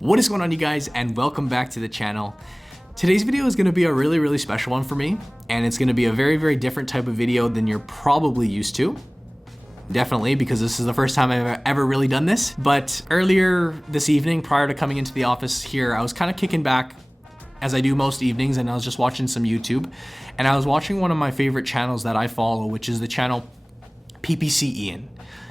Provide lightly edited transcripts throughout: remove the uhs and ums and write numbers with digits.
What is going on, you guys, and welcome back to the channel. Today's video is going to be a really special one for me, and it's going to be a very different type of video than you're probably used to. Definitely, because this is the first time I've ever really done this. But earlier this evening, prior to coming into the office here, I was kind of kicking back, as I do most evenings, and I was just watching some YouTube. And I was watching one of my favorite channels that I follow, which is the channel PPCIan.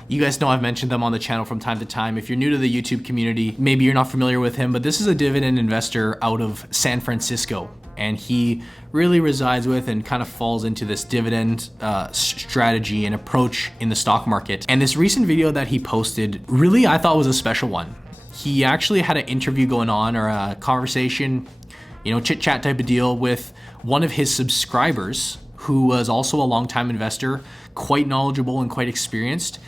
You guys know I've mentioned them on the channel from time to time. If you're new to the YouTube community, maybe you're not familiar with him, but this is a dividend investor out of San Francisco. And he really resides with and kind of falls into this dividend strategy and approach in the stock market. And this recent video that he posted really, I thought, was a special one. He actually had an interview going on, or a conversation, you know, chit chat type of deal with one of his subscribers, who was also a longtime investor, quite knowledgeable and quite experienced.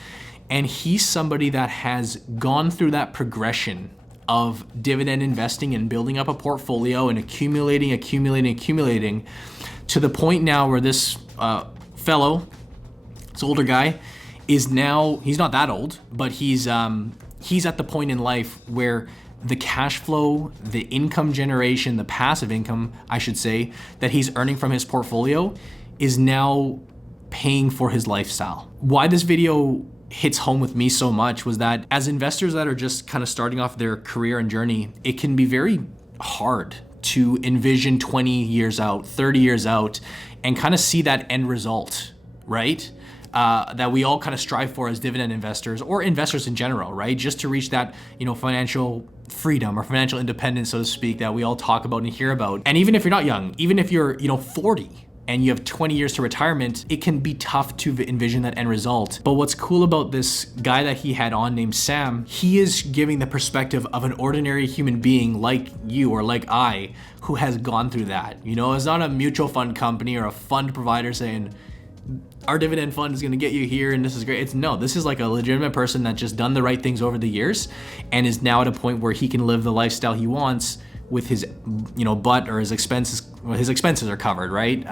And he's somebody that has gone through that progression of dividend investing and building up a portfolio and accumulating to the point now where this fellow, this older guy, is now, he's not that old, but he's at the point in life where the cash flow, the income generation, the passive income, I should say, that he's earning from his portfolio is now paying for his lifestyle. Why this video hits home with me so much was that as investors that are just kind of starting off their career and journey, it can be very hard to envision 20 years out, 30 years out, and kind of see that end result, right? That we all kind of strive for as dividend investors, or investors in general, right? Just to reach that, you know, financial freedom or financial independence, so to speak, that we all talk about and hear about. And even if you're not young, even if you're, you know, 40, and you have 20 years to retirement, it can be tough to envision that end result. But what's cool about this guy that he had on named Sam, he is giving the perspective of an ordinary human being like you or like I, who has gone through that. You know, it's not a mutual fund company or a fund provider saying, our dividend fund is gonna get you here and this is great. This is like a legitimate person that just done the right things over the years and is now at a point where he can live the lifestyle he wants with his, you know, or his expenses. Well, his expenses are covered, right?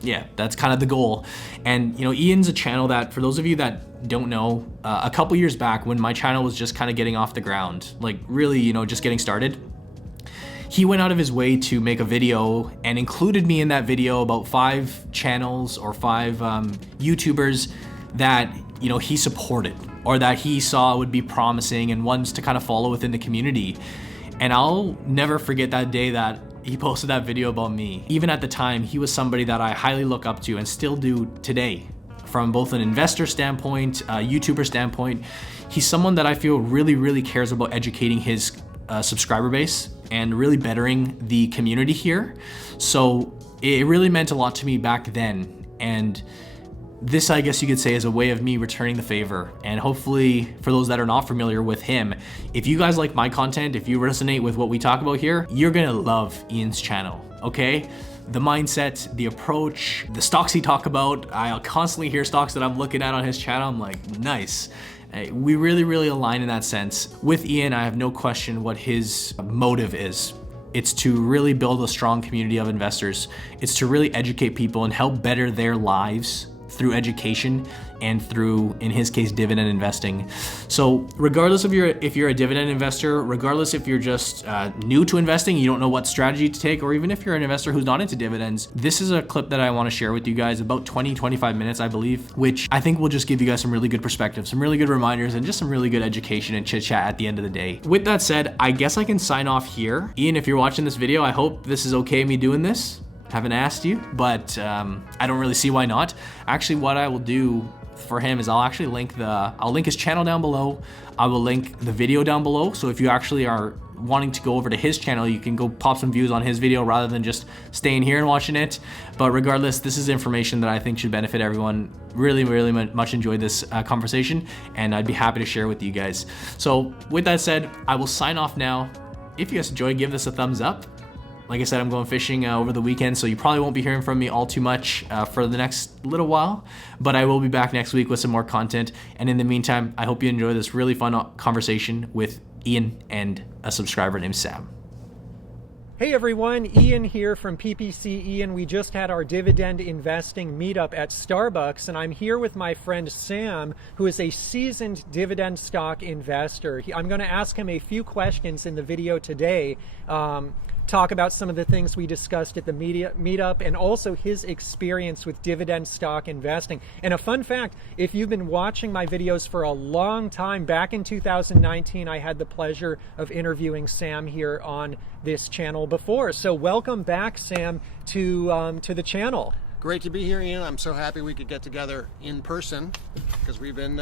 Yeah, that's kind of the goal. And you know, Ian's a channel that, for those of you that don't know, a couple years back when my channel was just kind of getting off the ground, like really, you know, just getting started, he went out of his way to make a video and included me in that video about 5 channels or 5 YouTubers that, you know, he supported or that he saw would be promising and ones to kind of follow within the community. And I'll never forget that day that he posted that video about me. Even at the time, he was somebody that I highly look up to and still do today. From both an investor standpoint, a YouTuber standpoint, he's someone that I feel really cares about educating his subscriber base and really bettering the community here. So it really meant a lot to me back then. And this, I guess you could say, is a way of me returning the favor. And hopefully, for those that are not familiar with him, if you guys like my content, if you resonate with what we talk about here, you're gonna love Ian's channel, okay? The mindset, the approach, the stocks he talk about, I'll constantly hear stocks that I'm looking at on his channel. I'm like, nice. We really align in that sense. With Ian, I have no question what his motive is. It's to really build a strong community of investors. It's to really educate people and help better their lives through education and through, in his case, dividend investing. So regardless of if you're a dividend investor, regardless if you're just new to investing, you don't know what strategy to take, or even if you're an investor who's not into dividends, this is a clip that I want to share with you guys, about 20-25 minutes, I believe, which I think will just give you guys some really good perspective, some really good reminders, and just some really good education and chit chat at the end of the day. With that said, I guess I can sign off here. Ian, if you're watching this video, I hope this is okay, me doing this. Haven't asked you, but I don't really see why not. Actually, what I will do for him is I'll actually link his channel down below. I will link the video down below. So if you actually are wanting to go over to his channel, you can go pop some views on his video rather than just staying here and watching it. But regardless, this is information that I think should benefit everyone. Really much enjoyed this conversation, and I'd be happy to share with you guys. So with that said, I will sign off now. If you guys enjoyed, give this a thumbs up. Like I said, I'm going fishing over the weekend, so you probably won't be hearing from me all too much for the next little while, but I will be back next week with some more content. And in the meantime, I hope you enjoy this really fun conversation with Ian and a subscriber named Sam. Hey everyone, Ian here from PPCIan. We just had our dividend investing meetup at Starbucks, and I'm here with my friend Sam, who is a seasoned dividend stock investor. I'm going to ask him a few questions in the video today, talk about some of the things we discussed at the meetup, and also his experience with dividend stock investing. And a fun fact, if you've been watching my videos for a long time, back in 2019, I had the pleasure of interviewing Sam here on this channel before. So welcome back, Sam, to the channel. Great to be here, Ian. I'm so happy we could get together in person because we've been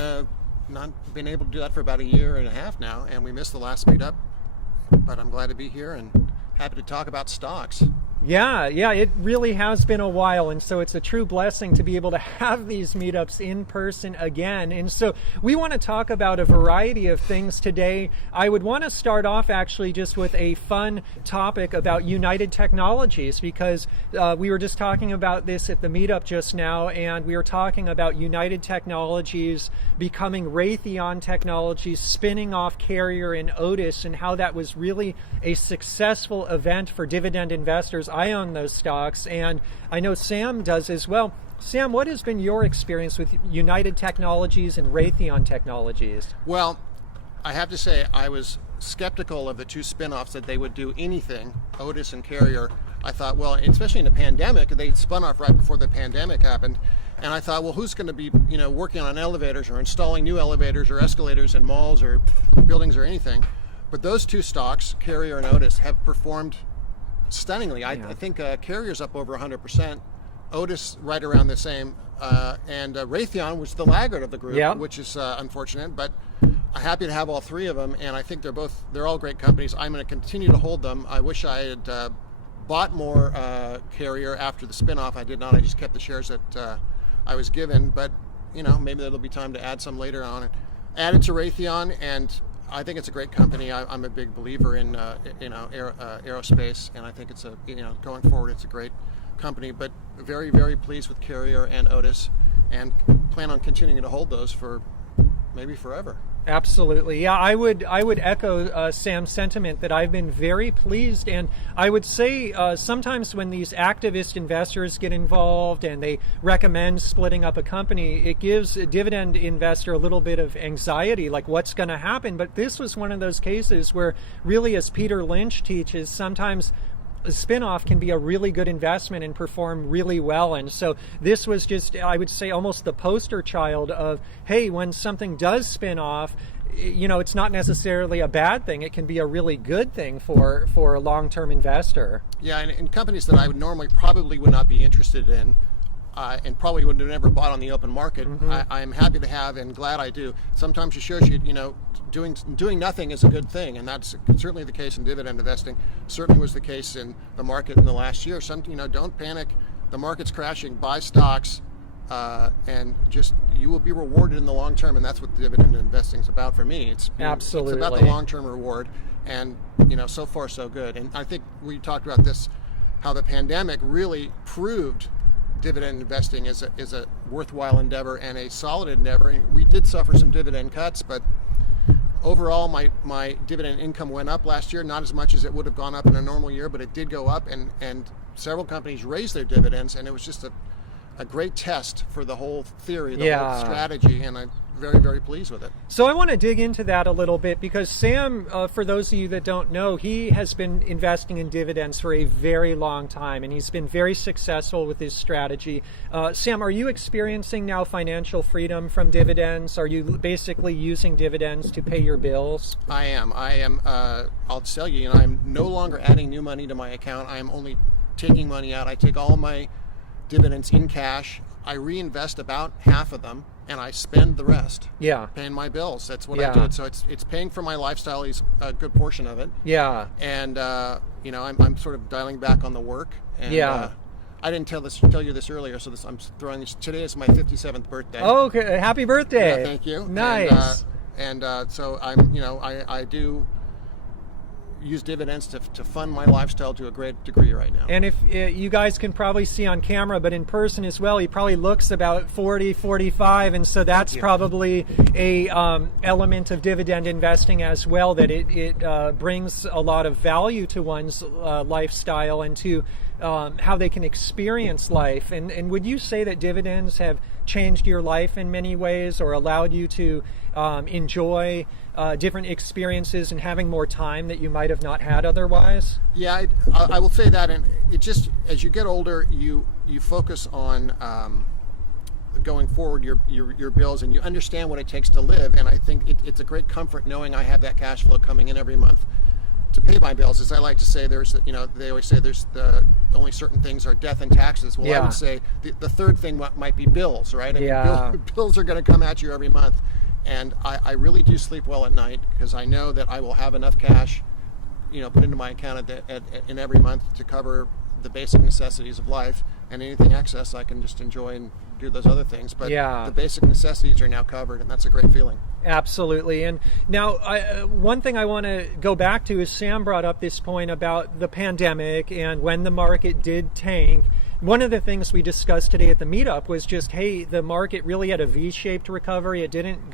not been able to do that for about a year and a half now, and we missed the last meetup. But I'm glad to be here and happy to talk about stocks. Yeah, it really has been a while, and so it's a true blessing to be able to have these meetups in person again. And so we want to talk about a variety of things today. I would want to start off actually just with a fun topic about United Technologies, because we were just talking about this at the meetup just now, and we were talking about United Technologies becoming Raytheon Technologies, spinning off Carrier and Otis, and how that was really a successful event for dividend investors. I own those stocks, and I know Sam does as well. Sam, what has been your experience with United Technologies and Raytheon Technologies? Well, I have to say I was skeptical of the two spin-offs that they would do anything, Otis and Carrier. I thought, well, especially in the pandemic, they spun off right before the pandemic happened, and I thought, well, who's going to be, working on elevators or installing new elevators or escalators in malls or buildings or anything? But those two stocks, Carrier and Otis, have performed stunningly. I think Carrier's up over 100%, Otis right around the same, and Raytheon was the laggard of the group, which is unfortunate, but I'm happy to have all three of them, and I think they're all great companies. I'm going to continue to hold them. I wish I had bought more Carrier after the spinoff. I did not. I just kept the shares that I was given, but maybe there'll be time to add some later on. Added to Raytheon, and I think it's a great company. I'm a big believer in aerospace, and I think it's going forward, it's a great company. But very, very pleased with Carrier and Otis, and plan on continuing to hold those for maybe forever. Absolutely. Yeah, I would echo Sam's sentiment that I've been very pleased, and I would say sometimes when these activist investors get involved and they recommend splitting up a company, it gives a dividend investor a little bit of anxiety, like what's going to happen. But this was one of those cases where really, as Peter Lynch teaches, sometimes a spin-off can be a really good investment and perform really well. And so this was just, I would say, almost the poster child of, hey, when something does spin off, it's not necessarily a bad thing. It can be a really good thing for a long-term investor. Yeah, and companies that I would normally probably would not be interested in, and probably would have never bought on the open market, I'm happy to have and glad I do. Sometimes it shows you, doing nothing is a good thing, and that's certainly the case in dividend investing. Certainly was the case in the market in the last year. Don't panic. The market's crashing. Buy stocks, and you will be rewarded in the long term, and that's what dividend investing is about for me. Absolutely. It's about the long-term reward, and so far so good. And I think we talked about this, how the pandemic really proved dividend investing is a worthwhile endeavor and a solid endeavor. We did suffer some dividend cuts, but overall my dividend income went up last year, not as much as it would have gone up in a normal year, but it did go up, and several companies raised their dividends, and it was just a great test for the whole theory, the whole strategy, and I'm very, very pleased with it. So I want to dig into that a little bit, because Sam, for those of you that don't know, he has been investing in dividends for a very long time, and he's been very successful with his strategy. Sam, are you experiencing now financial freedom from dividends? Are you basically using dividends to pay your bills? I am. I'll tell you, I'm no longer adding new money to my account. I am only taking money out. I take all my dividends in cash. I reinvest about half of them, and I spend the rest. Paying my bills. That's what I do. So it's paying for my lifestyle is a good portion of it. And I'm sort of dialing back on the work. And, I didn't tell you this earlier, so I'm throwing this. Today is my 57th birthday. Oh, okay. Happy birthday! Yeah, thank you. Nice. So I'm, I do use dividends to fund my lifestyle to a great degree right now. And if you guys can probably see on camera, but in person as well, he probably looks about 40, 45, and so that's probably a element of dividend investing as well, that it brings a lot of value to one's lifestyle and to how they can experience life. And would you say that dividends have changed your life in many ways, or allowed you to enjoy different experiences and having more time that you might have not had otherwise? Yeah, I will say that, and it just, as you get older, you focus on going forward your bills, and you understand what it takes to live. And I think it's a great comfort knowing I have that cash flow coming in every month to pay my bills. As I like to say, they always say there's only certain things are death and taxes. Well, I would say the third thing might be bills, right? I mean, bills are going to come at you every month. And I really do sleep well at night, because I know that I will have enough cash, put into my account in every month to cover the basic necessities of life, and anything excess I can just enjoy and do those other things. But the basic necessities are now covered, and that's a great feeling. Absolutely. And now one thing I want to go back to is Sam brought up this point about the pandemic and when the market did tank. One of the things we discussed today at the meetup was just, hey, the market really had a V-shaped recovery. It didn't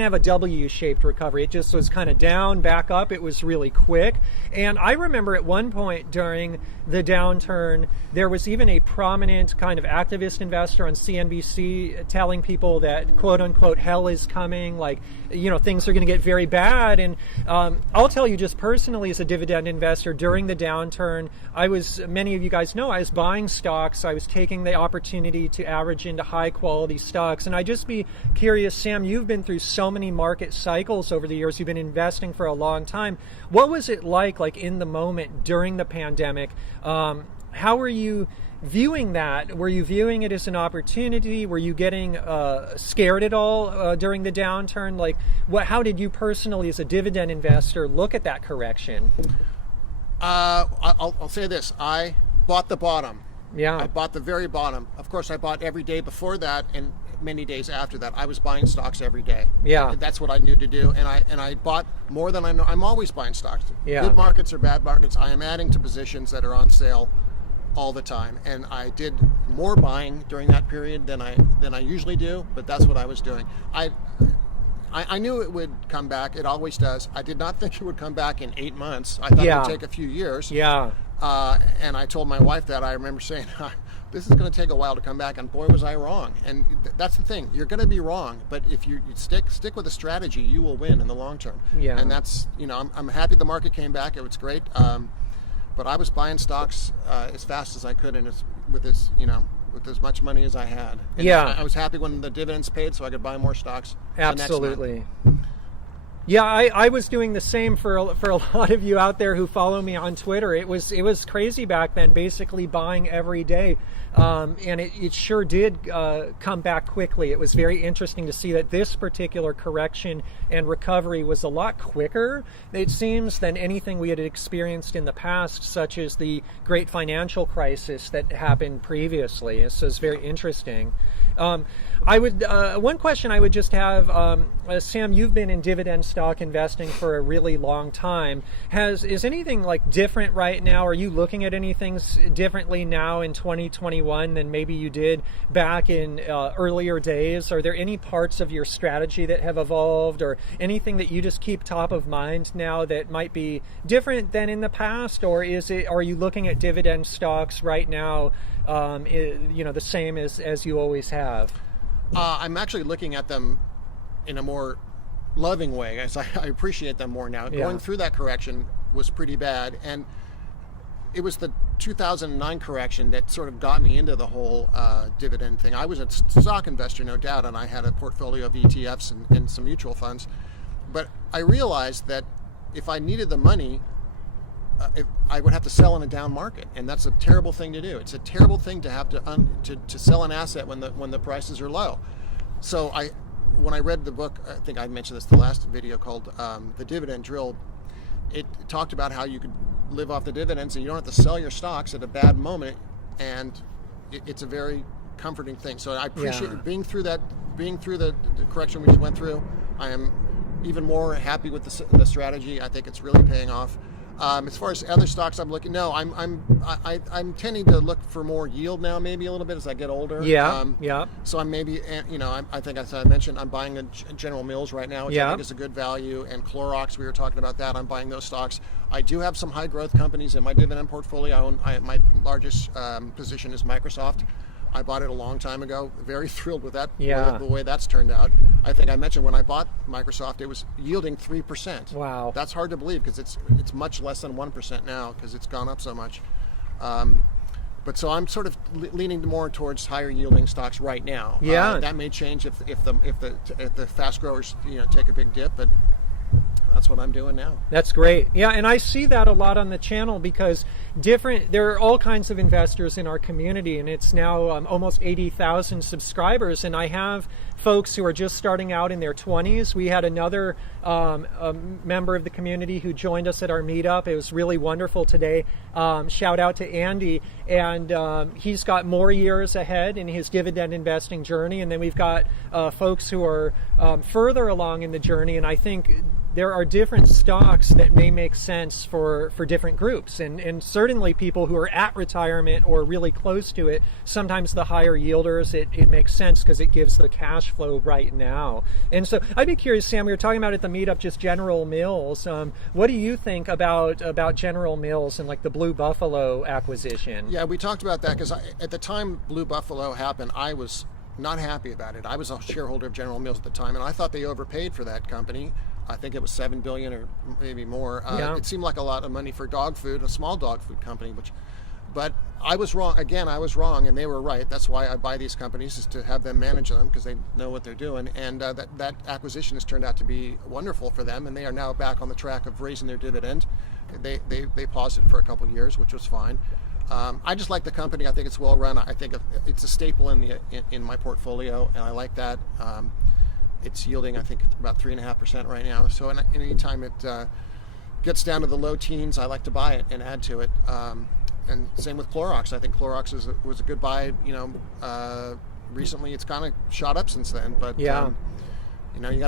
have a W-shaped recovery. It just was kind of down, back up. It was really quick. And I remember at one point during the downturn, there was even a prominent kind of activist investor on CNBC telling people that, quote unquote, hell is coming, like, things are going to get very bad. And I'll tell you just personally, as a dividend investor during the downturn, many of you guys know, I was buying stocks. I was taking the opportunity to average into high quality stocks. And I'd just be curious, Sam, you've been through so many market cycles over the years. You've been investing for a long time. What was it like in the moment during the pandemic? How were you viewing that? Were you viewing it as an opportunity? Were you getting scared at all during the downturn? How did you personally, as a dividend investor, look at that correction? I'll say this. I bought the bottom. Yeah. I bought the very bottom. Of course, I bought every day before that, and many days after that. I was buying stocks every day. Yeah. That's what I knew to do, and I bought more than I know. I'm always buying stocks. Yeah. Good markets or bad markets, I am adding to positions that are on sale all the time, and I did more buying during that period than I usually do. But that's what I was doing. I knew it would come back. It always does. I did not think it would come back in 8 months. I thought it would take a few years. Yeah. And I told my wife that. I remember saying, this is going to take a while to come back, and boy, was I wrong. And that's the thing. You're going to be wrong, but if you stick with a strategy, you will win in the long term. Yeah. And that's, I'm happy the market came back. It was great. But I was buying stocks as fast as I could, and with as much money as I had. And I was happy when the dividends paid, so I could buy more stocks. Absolutely. Yeah, I was doing the same for a lot of you out there who follow me on Twitter. It was crazy back then, basically buying every day. And it sure did come back quickly. It was very interesting to see that this particular correction and recovery was a lot quicker, it seems, than anything we had experienced in the past, such as the great financial crisis that happened previously. So it's very interesting. One question I would just have, Sam, you've been in dividend stock investing for a really long time. Is anything different right now? Are you looking at anything differently now in 2021 than maybe you did back in earlier days? Are there any parts of your strategy that have evolved, or anything that you just keep top of mind now that might be different than in the past? Or are you looking at dividend stocks right now the same as you always have? I'm actually looking at them in a more loving way, as I appreciate them more now. Going through that correction was pretty bad, and it was the 2009 correction that sort of got me into the whole dividend thing. I was a stock investor, no doubt, and I had a portfolio of ETFs and some mutual funds, but I realized that if I needed the money, I would have to sell in a down market, and that's a terrible thing to do. It's a terrible thing to have to sell an asset when the prices are low. So when I read the book, I think I mentioned this in the last video, called The Dividend Drill, it talked about how you could live off the dividends and you don't have to sell your stocks at a bad moment, and it's a very comforting thing. So I appreciate being through the correction we just went through. I am even more happy with the strategy. I think it's really paying off. As far as other stocks I'm looking, no, I'm tending to look for more yield now, maybe a little bit as I get older. Yeah. So I'm maybe, I think as I mentioned, I'm buying a General Mills right now, which I think is a good value, and Clorox, we were talking about that. I'm buying those stocks. I do have some high growth companies in my dividend portfolio. My largest position is Microsoft. I bought it a long time ago. Very thrilled with that, the way that's turned out. I think I mentioned when I bought Microsoft, it was yielding 3%. Wow. That's hard to believe because it's much less than 1% now because it's gone up so much. But so I'm sort of leaning more towards higher yielding stocks right now. Yeah. That may change if the fast growers take a big dip, but that's what I'm doing now. That's great. Yeah, and I see that a lot on the channel because there are all kinds of investors in our community, and it's now almost 80,000 subscribers, and I have folks who are just starting out in their 20s. We had another member of the community who joined us at our meetup. It was really wonderful today. Shout out to Andy, and he's got more years ahead in his dividend investing journey, and then we've got folks who are further along in the journey, and I think there are different stocks that may make sense for different groups, and certainly people who are at retirement or really close to it. Sometimes the higher yielders, it makes sense because it gives the cash flow right now. And so I'd be curious, Sam, we were talking about at the meetup just General Mills. What do you think about General Mills and like the Blue Buffalo acquisition? Yeah, we talked about that because at the time Blue Buffalo happened, I was not happy about it. I was a shareholder of General Mills at the time, and I thought they overpaid for that company. I think it was $7 billion or maybe more. It seemed like a lot of money for dog food, a small dog food company. But I was wrong. Again, I was wrong, and they were right. That's why I buy these companies, is to have them manage them because they know what they're doing. And that acquisition has turned out to be wonderful for them, and they are now back on the track of raising their dividend. They paused it for a couple of years, which was fine. I just like the company. I think it's well run. I think it's a staple in my portfolio, and I like that. It's yielding, I think, about 3.5% right now. So anytime it gets down to the low teens, I like to buy it and add to it. And same with Clorox. I think Clorox was a good buy. Recently it's kind of shot up since then. But you got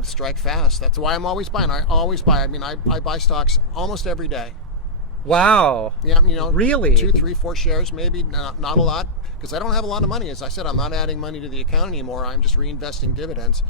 to strike fast. That's why I'm always buying. I always buy. I mean, I buy stocks almost every day. Wow. Yeah, really? 2, 3, 4 shares, maybe not a lot, because I don't have a lot of money. As I said, I'm not adding money to the account anymore. I'm just reinvesting dividends.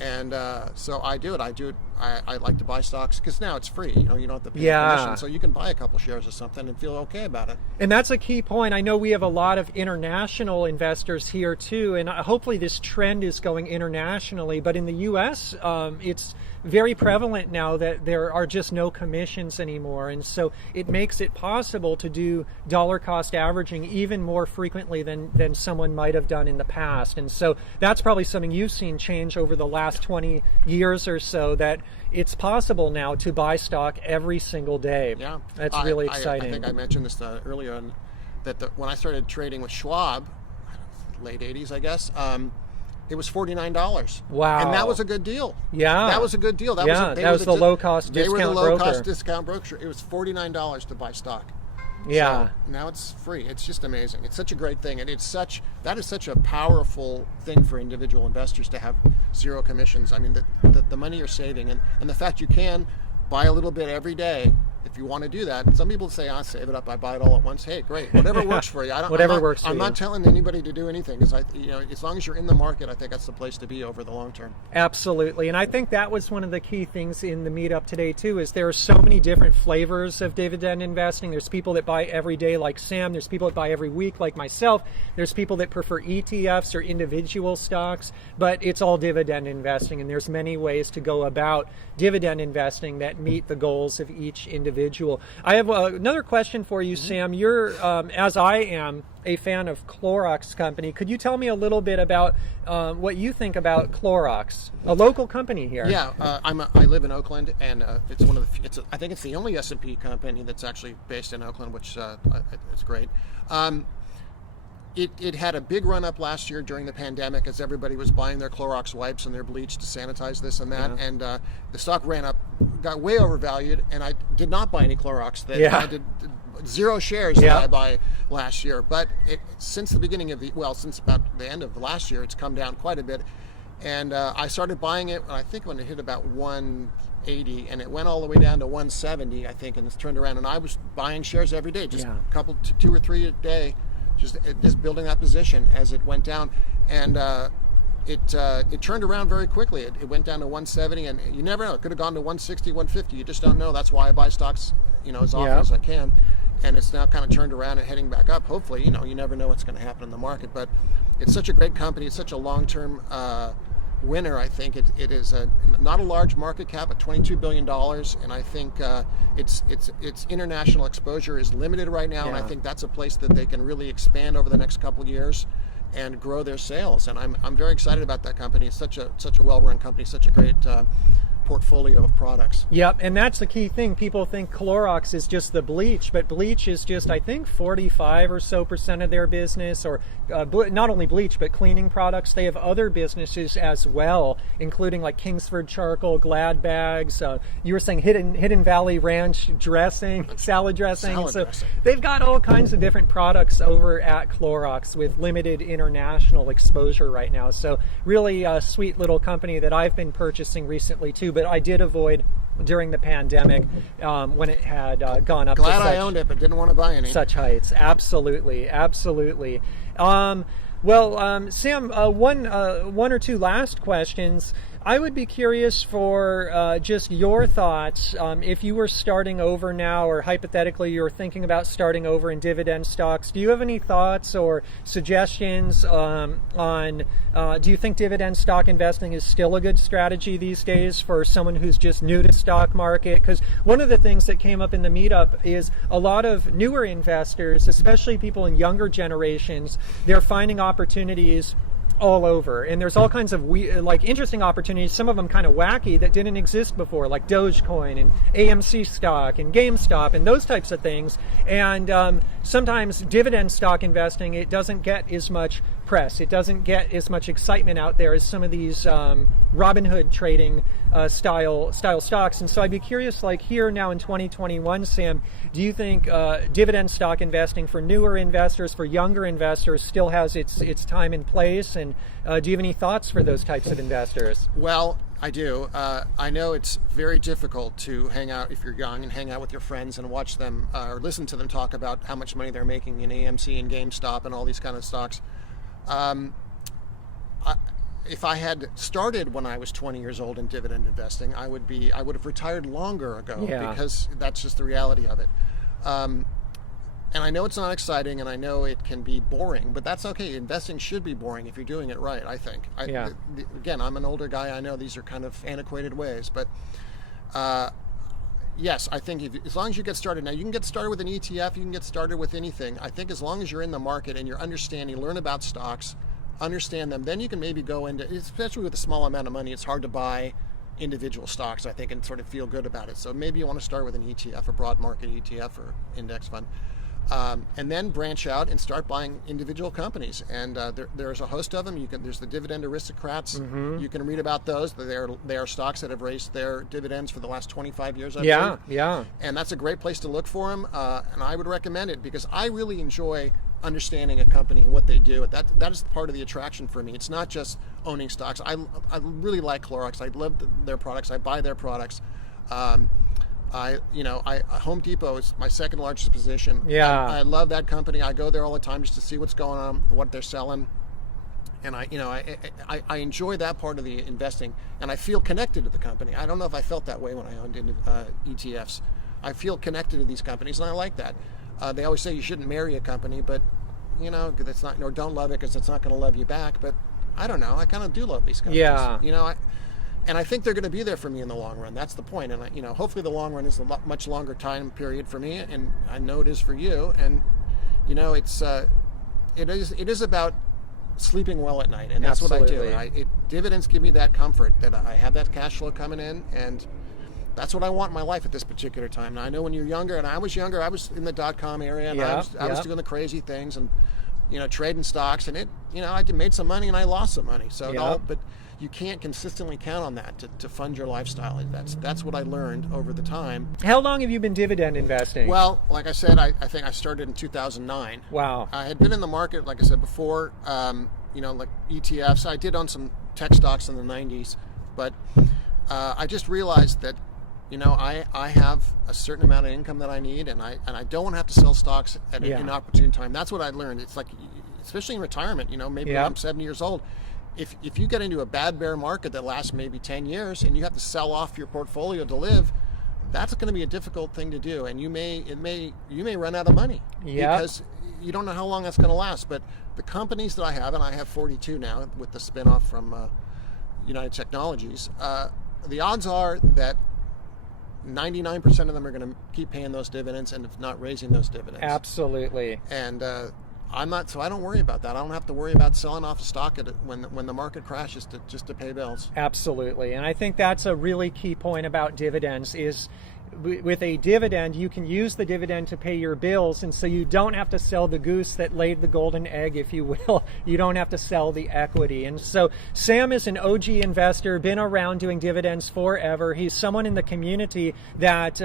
And so I do it. I like to buy stocks because now it's free. You don't have to pay commission, so you can buy a couple shares of something and feel okay about it. And that's a key point. I know we have a lot of international investors here too, and hopefully this trend is going internationally. But in the U.S., it's very prevalent now that there are just no commissions anymore, and so it makes it possible to do dollar cost averaging even more frequently than someone might have done in the past. And so that's probably something you've seen change over the last 20 years or so, that it's possible now to buy stock every single day. Yeah, that's really exciting. I think I mentioned this earlier, that when I started trading with Schwab, late 80s, I guess, it was $49. Wow. And that was a good deal. Yeah. That was a good deal. That was the low-cost discount broker. They were the low-cost discount broker. It was $49 to buy stock. Yeah. So now it's free. It's just amazing. It's such a great thing, and that is such a powerful thing for individual investors to have zero commissions. I mean, the money you're saving, and the fact you can buy a little bit every day. If you want to do that, some people say, "I save it up, I buy it all at once." Hey, great, whatever works for you. I'm not telling anybody to do anything, because as long as you're in the market, I think that's the place to be over the long term. Absolutely, and I think that was one of the key things in the meetup today too. Is there are so many different flavors of dividend investing. There's people that buy every day, like Sam. There's people that buy every week, like myself. There's people that prefer ETFs or individual stocks, but it's all dividend investing, and there's many ways to go about dividend investing that meet the goals of each individual. I have another question for you, Sam. You're, as I am, a fan of Clorox Company. Could you tell me a little bit about what you think about Clorox, a local company here? Yeah, I live in Oakland, and it's one of the. I think it's the only S&P company that's actually based in Oakland, which it's great. It had a big run up last year during the pandemic as everybody was buying their Clorox wipes and their bleach to sanitize this and that, and the stock ran up, got way overvalued, and I did not buy any Clorox. I did 0 shares that I buy last year, but since the beginning of since about the end of last year, it's come down quite a bit. And I started buying it, I think when it hit about 180, and it went all the way down to 170, I think, and it's turned around. And I was buying shares every day, just a couple, 2 or 3 a day, just building that position as it went down. And it turned around very quickly. It went down to 170, and you never know. It could have gone to 160, 150. You just don't know. That's why I buy stocks, as often as I can. And it's now kind of turned around and heading back up. Hopefully, you never know what's going to happen in the market. But it's such a great company. It's such a long-term winner. I think it is not a large market cap at $22 billion, and I think its international exposure is limited right now, and I think that's a place that they can really expand over the next couple of years and grow their sales. And I'm very excited about that company. It's such a well-run company, such a great portfolio of products. Yep, and that's the key thing. People think Clorox is just the bleach, but bleach is just, I think, 45% or so of their business, or not only bleach, but cleaning products. They have other businesses as well, including like Kingsford charcoal, Glad bags. You were saying Hidden Valley Ranch dressing, salad dressing. Dressing. They've got all kinds of different products over at Clorox with limited international exposure right now. So really a sweet little company that I've been purchasing recently too, but I did avoid during the pandemic when it had gone up. Glad I owned it, but didn't want to buy any. Such heights. Absolutely. Sam, one or two last questions. I would be curious for just your thoughts. If you were starting over now, or hypothetically you're thinking about starting over in dividend stocks, do you have any thoughts or suggestions on, do you think dividend stock investing is still a good strategy these days for someone who's just new to stock market? Because one of the things that came up in the meetup is a lot of newer investors, especially people in younger generations, they're finding opportunities all over, and there's all kinds of interesting opportunities, some of them kind of wacky, that didn't exist before, like Dogecoin and AMC stock and GameStop and those types of things. And sometimes dividend stock investing, it doesn't get as much press, it doesn't get as much excitement out there as some of these Robinhood trading style stocks. And so I'd be curious, like here now in 2021, Sam, do you think dividend stock investing for newer investors, for younger investors, still has its time and place? And do you have any thoughts for those types of investors? Well, I do. I know it's very difficult to hang out, if you're young, and hang out with your friends and watch them or listen to them talk about how much money they're making in AMC and GameStop and all these kind of stocks. If I had started when I was 20 years old in dividend investing, I would have retired longer ago, because that's just the reality of it. And I know it's not exciting, and I know it can be boring, but that's okay. Investing should be boring if you're doing it right, I think. Again, I'm an older guy. I know these are kind of antiquated ways, but yes, I think as long as you get started, now you can get started with an ETF, you can get started with anything. I think as long as you're in the market and you're understanding, learn about stocks, understand them, then you can maybe go into, especially with a small amount of money, it's hard to buy individual stocks, I think, and sort of feel good about it. So maybe you want to start with an ETF, a broad market ETF or index fund. And then branch out and start buying individual companies. And there's a host of them. There's the dividend aristocrats. Mm-hmm. You can read about those. They are stocks that have raised their dividends for the last 25 years. I believe. Yeah. And that's a great place to look for them. And I would recommend it because I really enjoy understanding a company and what they do. That is part of the attraction for me. It's not just owning stocks. I really like Clorox. I love their products. I buy their products. Home Depot is my second largest position. Yeah. I love that company. I go there all the time just to see what's going on, what they're selling. And I enjoy that part of the investing, and I feel connected to the company. I don't know if I felt that way when I owned ETFs. I feel connected to these companies, and I like that. They always say you shouldn't marry a company, but that's not, or don't love it because it's not going to love you back. But I don't know. I kind of do love these companies. Yeah. And I think they're going to be there for me in the long run. That's the point. And hopefully the long run is a much longer time period for me, and I know it is for you. And it is about sleeping well at night, and that's Absolutely. What I do. Dividends give me that comfort that I have that cash flow coming in, and that's what I want in my life at this particular time. Now I know when you're younger, and I was younger, I was in the .com area, and I was doing the crazy things and trading stocks, and I made some money and I lost some money. So but you can't consistently count on that to fund your lifestyle. That's what I learned over the time. How long have you been dividend investing? Well, like I said, I think I started in 2009. Wow. I had been in the market, like I said before, like ETFs. I did own some tech stocks in the 90s. But I just realized that, I have a certain amount of income that I need, and I don't want to have to sell stocks at an opportune time. That's what I learned. It's like, especially in retirement, maybe when I'm 70 years old, if you get into a bad bear market that lasts maybe 10 years and you have to sell off your portfolio to live, that's going to be a difficult thing to do, and you may run out of money because you don't know how long that's going to last. But the companies that I have, and I have 42 now with the spinoff from United Technologies, the odds are that 99% of them are going to keep paying those dividends, and if not raising those dividends. Absolutely. And I don't worry about that. I don't have to worry about selling off a stock when the market crashes just to pay bills. Absolutely. And I think that's a really key point about dividends is with a dividend, you can use the dividend to pay your bills, and so you don't have to sell the goose that laid the golden egg, if you will. You don't have to sell the equity. And so Sam is an OG investor, been around doing dividends forever. He's someone in the community that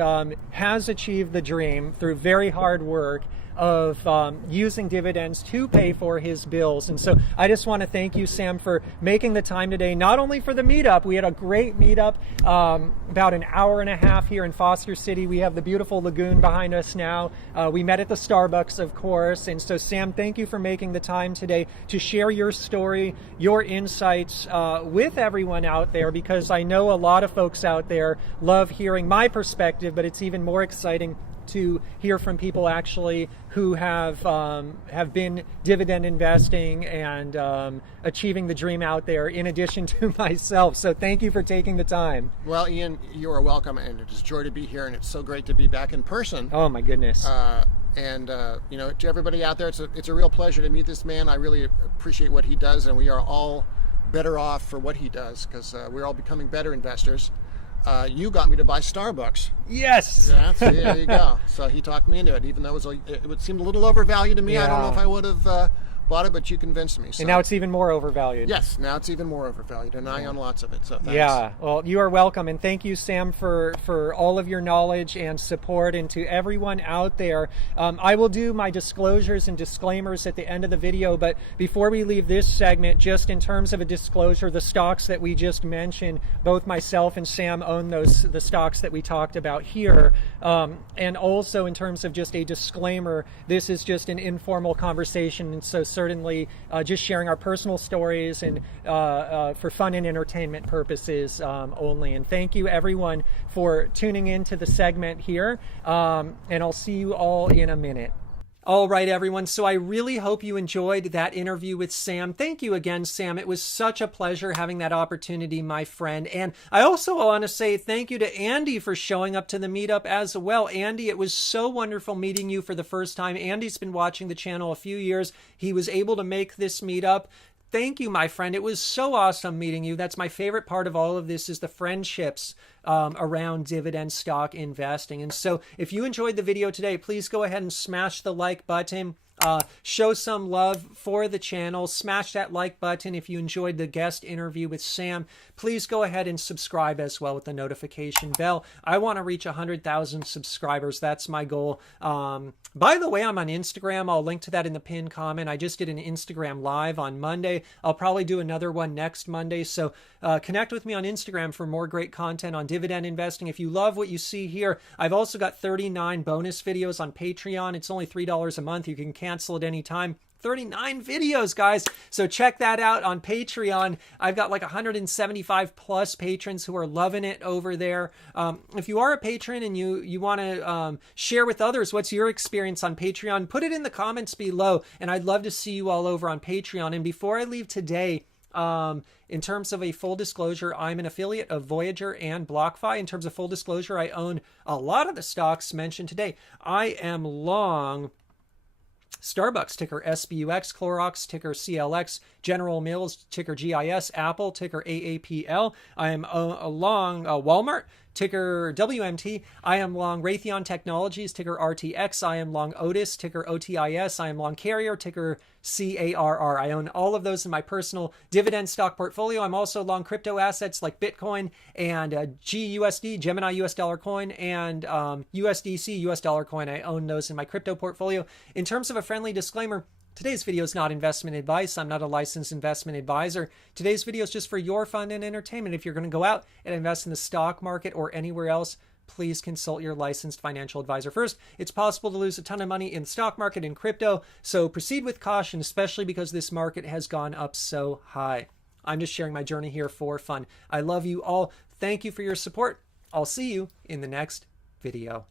has achieved the dream through very hard work of using dividends to pay for his bills. And so I just want to thank you, Sam, for making the time today, not only for the meetup. We had a great meetup, about an hour and a half here in Foster City. We have the beautiful lagoon behind us now. We met at the Starbucks, of course. And so, Sam, thank you for making the time today to share your story, your insights with everyone out there, because I know a lot of folks out there love hearing my perspective, but it's even more exciting to hear from people actually who have been dividend investing and achieving the dream out there, in addition to myself. So thank you for taking the time. Well, Ian, you are welcome, and it's a joy to be here, and it's so great to be back in person. Oh my goodness. To everybody out there, it's a real pleasure to meet this man. I really appreciate what he does, and we are all better off for what he does, because we're all becoming better investors. You got me to buy Starbucks. Yes. Yeah, so there you go. So he talked me into it, even though it would seem a little overvalued to me. Yeah. I don't know if I would have bought it, but you convinced me. So. And now it's even more overvalued. Yes, now it's even more overvalued, and I own lots of it. So thanks. Yeah, well, you are welcome, and thank you, Sam, for all of your knowledge and support, and to everyone out there. I will do my disclosures and disclaimers at the end of the video, but before we leave this segment, just in terms of a disclosure, the stocks that we just mentioned, both myself and Sam own the stocks that we talked about here, and also in terms of just a disclaimer, this is just an informal conversation, and so certainly just sharing our personal stories and for fun and entertainment purposes only. And thank you everyone for tuning in to the segment here, and I'll see you all in a minute. All right, everyone. So I really hope you enjoyed that interview with Sam. Thank you again, Sam. It was such a pleasure having that opportunity, my friend. And I also want to say thank you to Andy for showing up to the meetup as well. Andy, it was so wonderful meeting you for the first time. Andy's been watching the channel a few years. He was able to make this meetup. Thank you, my friend. It was so awesome meeting you. That's my favorite part of all of this, is the friendships around dividend stock investing. And so if you enjoyed the video today, please go ahead and smash the like button. Show some love for the channel. Smash that like button if you enjoyed the guest interview with Sam. Please go ahead and subscribe as well with the notification bell. I want to reach 100,000 subscribers. That's my goal. By the way, I'm on Instagram. I'll link to that in the pinned comment. I just did an Instagram live on Monday. I'll probably do another one next Monday. So connect with me on Instagram for more great content on dividend investing. If you love what you see here, I've also got 39 bonus videos on Patreon. It's only $3 a month. You can cancel at any time. 39 videos, guys. So check that out on Patreon. I've got like 175 plus patrons who are loving it over there. If you are a patron and you want to share with others what's your experience on Patreon, put it in the comments below, and I'd love to see you all over on Patreon. And before I leave today, in terms of a full disclosure, I'm an affiliate of Voyager and BlockFi. In terms of full disclosure, I own a lot of the stocks mentioned today. I am long Starbucks, ticker SBUX, Clorox, ticker CLX, General Mills, ticker GIS, Apple, ticker AAPL. I am long Walmart, ticker WMT. I am long Raytheon Technologies, ticker RTX. I am long Otis, ticker OTIS. I am long Carrier, ticker CARR. I own all of those in my personal dividend stock portfolio. I'm also long crypto assets like Bitcoin and GUSD, Gemini US dollar coin, and USDC US dollar coin. I own those in my crypto portfolio. In terms of a friendly disclaimer, Today's video is not investment advice. I'm not a licensed investment advisor. Today's video is just for your fun and entertainment. If you're going to go out and invest in the stock market or anywhere else, please consult your licensed financial advisor first. It's possible to lose a ton of money in the stock market and crypto, so proceed with caution, especially because this market has gone up so high. I'm just sharing my journey here for fun. I love you all. Thank you for your support. I'll see you in the next video.